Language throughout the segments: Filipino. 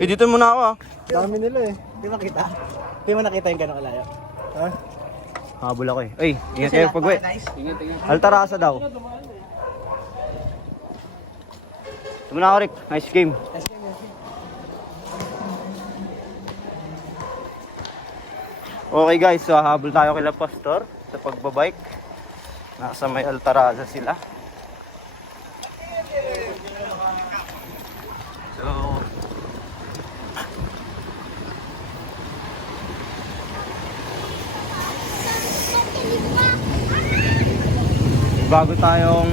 Dito muna ako ah. Dami nila eh. Di ba kita? Di mo nakita yung gano'ng kalayo? Ha? Habol ako eh. Ay, ingat kayo pag Ingat. Altarasa daw. Ito muna ako, Rick. Nice game. Okay guys, so habol tayo kila Pastor sa pagbabike. Nasa may Altarasa sila. So, bago tayong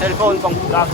cellphone pang vlog.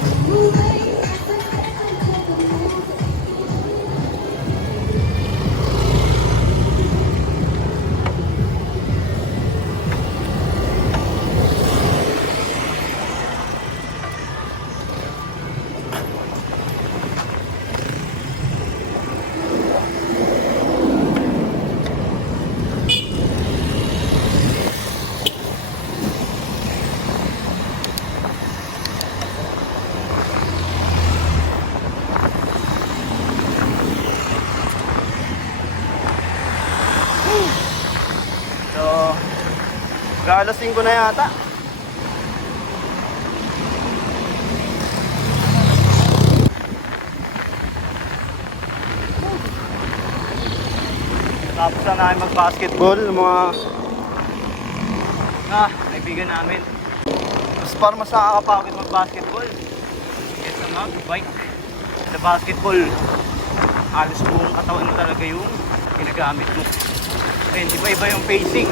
So, alas 5 na yata. Tapos na namin mag-basketball ng mga kaibigan namin. Mas para mas nakakapagod mag-basketball kaysa mag-bike. Sa basketball, halos buong katawan mo talaga yung ginagamit mo. Ayun, iba-iba yung pacing.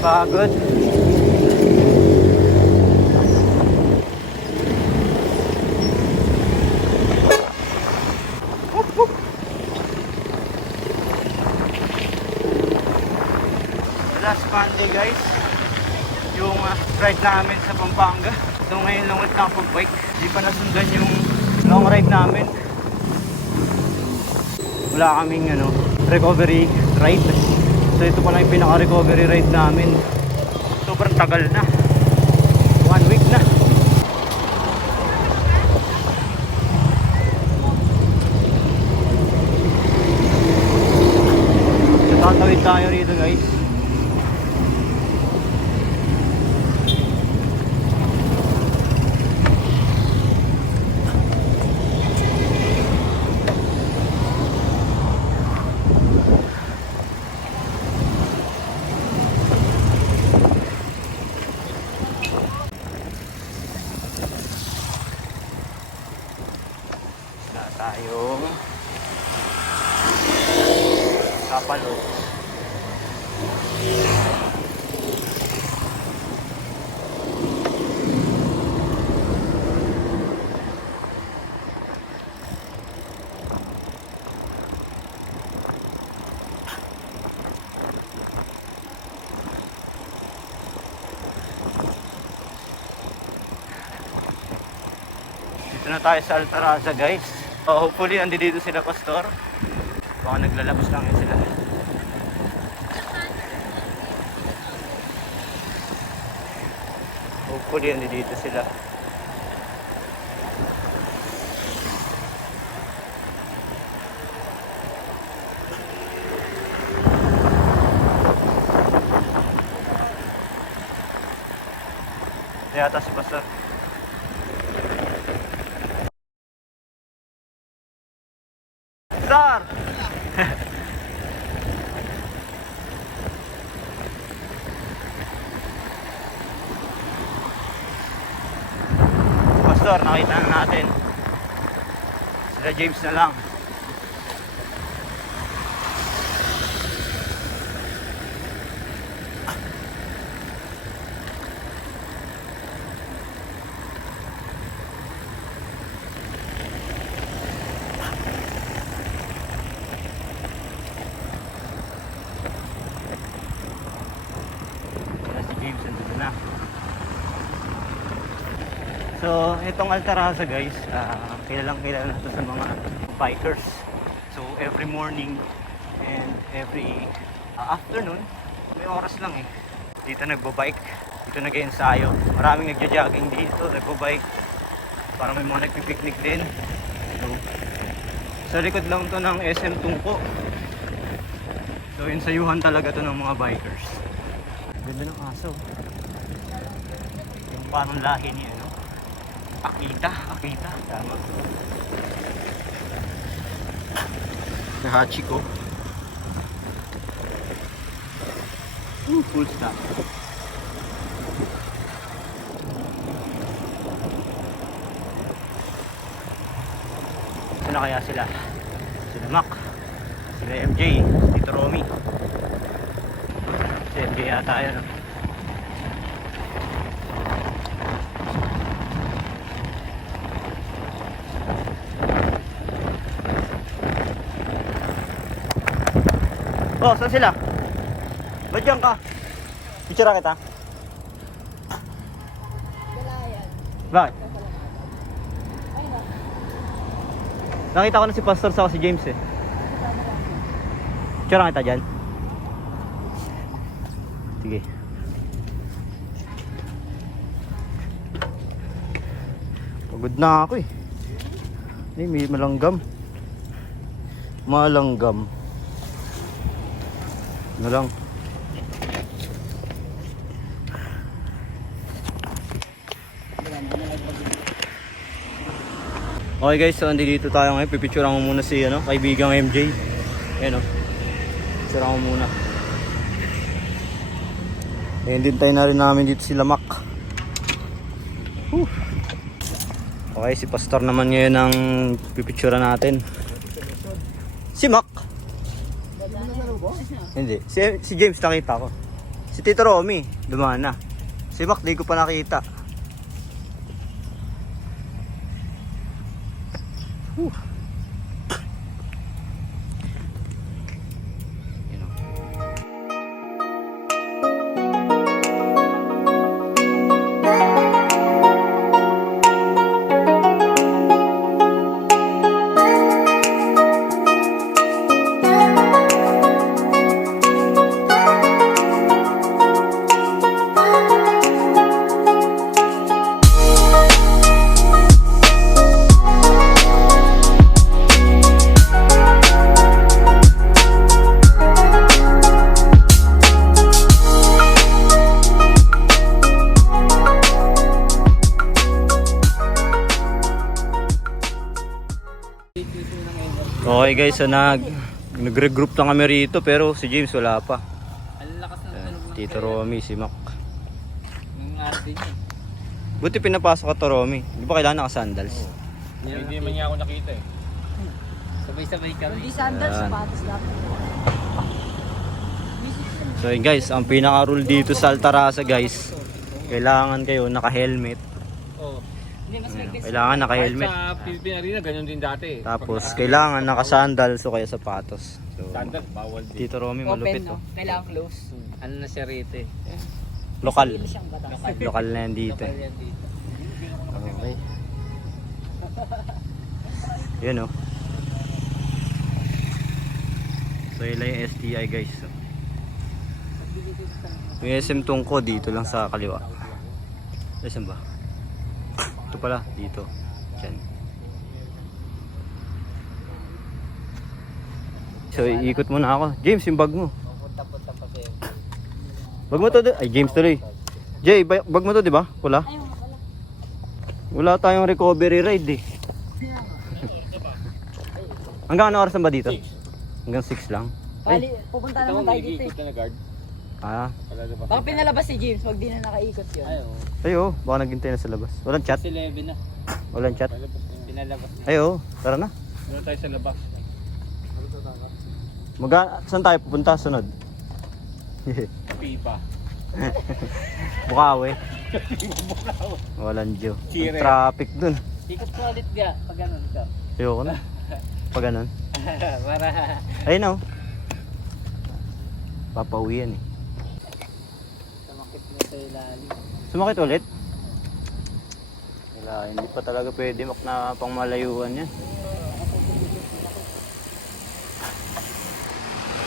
Pagod. Last Monday guys, yung ride namin sa Pampanga. So ngayon lang ulit nakapag-bike. Di pa nasundan yung long ride namin. Wala kaming recovery ride. So ito pala yung pinaka-recovery ride namin. Sobrang tagal na. 1 week na. So tatawid tayo rito guys. Tayong kapalo. Dito na tayo sa Altarasa guys. Hopefully andito sila Pastor. Baka naglalabas lang yun sila. Hopefully andito sila. Yata si Pastor. Pastor! Pastor, nakita na natin. Sila James na lang. So, itong Altarasa guys, kilalang kilala na ito sa mga bikers. So, every morning and every afternoon, may oras lang eh. Dito nagbabike Dito nag-ensayo. Maraming nagja-jogging dito, nagbo-bike. Parang may mga nagpipiknik din. So, sa likod lang to ng SM Tungko. So ensayuhan talaga to ng mga bikers. Ganda ng aso. Yung parang lahi niya, no? Akita. Tama. Hachiko. Full stop. Sino kaya sila? Sila Mac, sila MJ, Tito Romy. Si MJ yata yun, no? Oh, saan sila? Ba't dyan ka? Picture kita. Bakit? Nakita ko na si Pastor sa si James eh. Picture kita dyan. Sige. Pagod na ako eh. Ay, may malanggam. Malanggam. Ano lang. Okay guys, so andito tayo ngayon. Pipicturean ko muna si kaibigang MJ. Ayan o. Picturean ko muna. Ayan din tayo na rin namin dito si Lamak. Okay, si Pastor naman ngayon ang pipicturean natin. Si Mac. Hindi. Si James nakita ko. Si Tito Romy, dumaan na. Si Mac, di ko pa nakita. Okay guys, so nag-regroup lang kami rito pero si James wala pa. Ang lakas ng tunog ng Tito Romy, si Mac. Yung arte niya. Buti pinapasok ka to Romy. Di ba kailangan naka-sandals? Hindi naman niya ako nakita eh. Sabay-sabay kami. Hindi sandals, Ayan. sapatos dapat. So yun guys, ang pinaka-rule dito sa Altarasa guys, kailangan kayo naka-helmet. Oo. Hindi, mas may Kailangan Kahit naka-helmet. sa Philippine Arena, ganyan din dati eh. Tapos kailangan naka-sandals o kaya sapatos. So, Standard, bawal din. Tito Romy Open, malupit no? oh. Kailangan close. Ano na siya rito eh. Lokal. Hindi siyang batas. Lokal na yan dito. Lokal yan dito. Okay. Yun oh. So yun lang yung STI guys. So, yung SM Tungko dito lang sa kaliwa. Saan ba? Ito pala, dito. Diyan. So iikot muna ako. James, yung bag mo. Punta-punta pa siya. Bag mo to. Ay, James tuloy. Jay, bag mo to, di ba? Wala? Ayun, wala. Wala tayong recovery ride eh. Hanggang ano oras na ba dito? Hanggang 6 lang. Pali, pupunta naman tayo dito eh. Ikot ka na guard. Ah. Wala na ba? Baka pinalabas si James pag di na nakaikot yun. Ay, oo. Ay oh, baka naghintay na sa labas. Walang chat? Si Levin na. Walang chat? Pinalabas na. Ay oh, tara na. Doon tayo sa labas. Saan tayo pupunta? Sunod. Pipa. Bukawi. Walang Diyo. Chire. Traffic dun. Ikot ko ulit ga. Pag ganun ka. Ayoko na. Pag ganun. Para... Ayun oh. Papauwi yan eh. Sumakit na sa ilalim. Sumakit ulit? Wala, hindi pa talaga pwede na pang malayuan yan.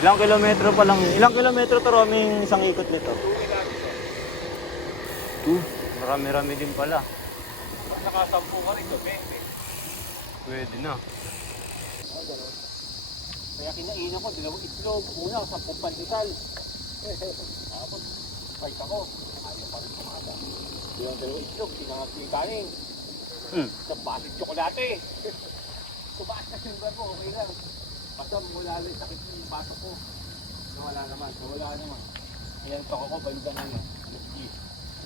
Ilang kilometro pa lang? Ilang kilometro to Roming isang ikot nito? Marami-rami din pala. Pag nakasampu ka rin, 20. Pwede na. Kaya kinainan ko, 2 itlog. Una, 10 pandesal. Tapos, fight ako. Ayaw pa rin kumada. Yung 2 itlog, tinangat yung kanin. Sa basit tsokolate. Tumaas na sugar ko, okay lang. Basta mula lang, sakit yung baso ko. Wala naman. Ayan, toko ko, banda na yan.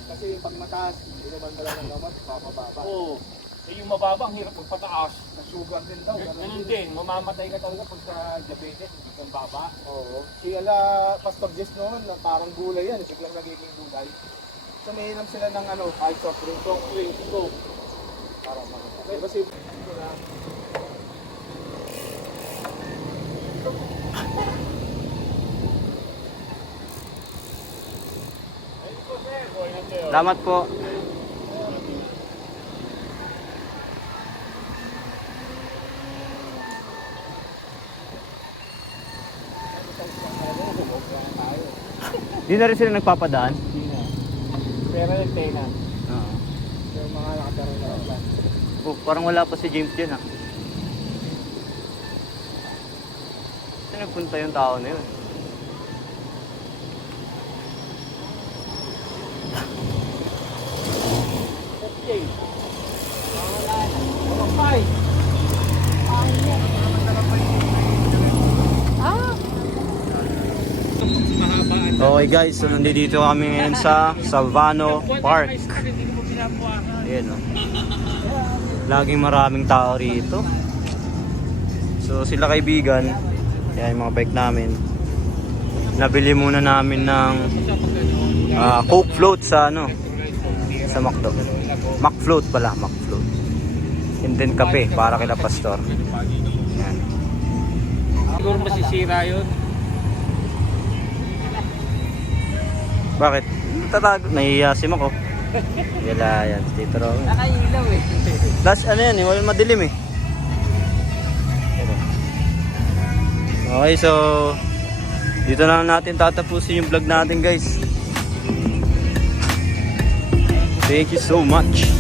Kasi pag mataas, hindi naman wala ng gamot, mapababa. Oo. Eh, yung mababa, ang hirap magpataas. Nasugar din daw. Ganun din, mamamatay ka talaga pag sa diabetes, hindi kang baba. Oo. Si Pastor Jess noon, na parang gulay yan, biglang nagiging gulay. So may inom sila ng high soft drink. Para maganda. Kasi Salamat po. Di na rin sila nagpapadaan. pera yung tena. Oo. Yung mga nakataro na lang. Oh, parang wala pa si James dyan ah. Saan nagpunta yung tao na yun? Okay guys, so nandito kami ngayon sa Salvano Park. Ayan o. Laging maraming tao rito. So sila kaibigan, yan yung mga bike namin. Nabili muna namin ng Coke float sa sa McDo. McFloat pala, McFloat. And then kape para kila Pastor. Yan. Siguro masisira yun. Bakit? Tatago, nahihiyasim ako. Yala yan, Tito Romy. Nakailaw eh. Plus ano yan eh, wala madilim eh. Okay, so dito na lang natin tatapusin yung vlog natin guys. Thank you so much.